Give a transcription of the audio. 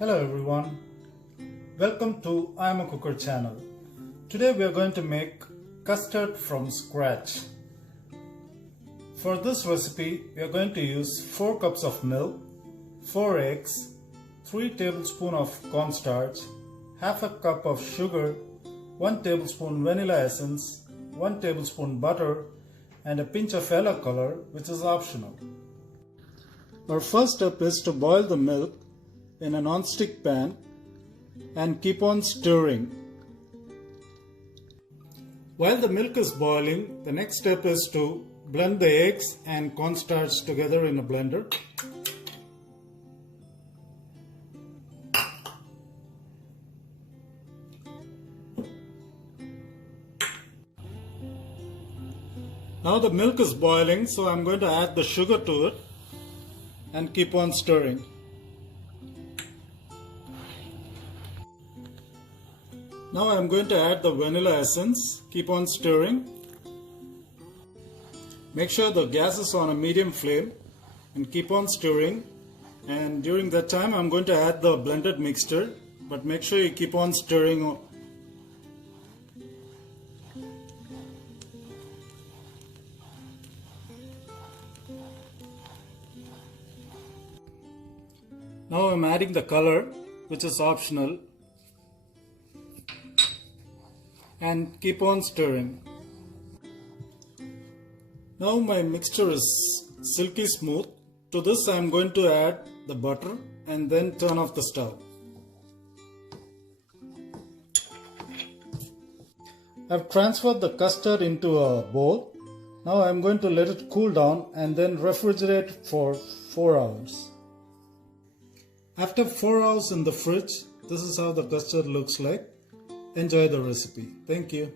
Hello everyone, welcome to imacooker channel. Today we are going to make custard from scratch. For this recipe we are going to use 4 cups of milk, 4 eggs, 3 tablespoons of cornstarch, half a cup of sugar, 1 tablespoon vanilla essence, 1 tablespoon butter and a pinch of yellow color, which is optional. Our first step is to boil the milk in a non-stick pan and keep on stirring. While the milk is boiling, the next step is to blend the eggs and cornstarch together in a blender. Now the milk is boiling, so I'm going to add the sugar to it and keep on stirring. Now I'm going to add the vanilla essence. Keep on stirring. Make sure the gas is on a medium flame and keep on stirring. And during that time I'm going to add the blended mixture, but make sure you keep on stirring. Now I'm adding the color, which is optional, and keep on stirring. Now my mixture is silky smooth. To this I am going to add the butter and then turn off the stove. I've transferred the custard into a bowl. Now I am going to let it cool down and then refrigerate for 4 hours. After 4 hours in the fridge, this is how the custard looks like. Enjoy the recipe. Thank you.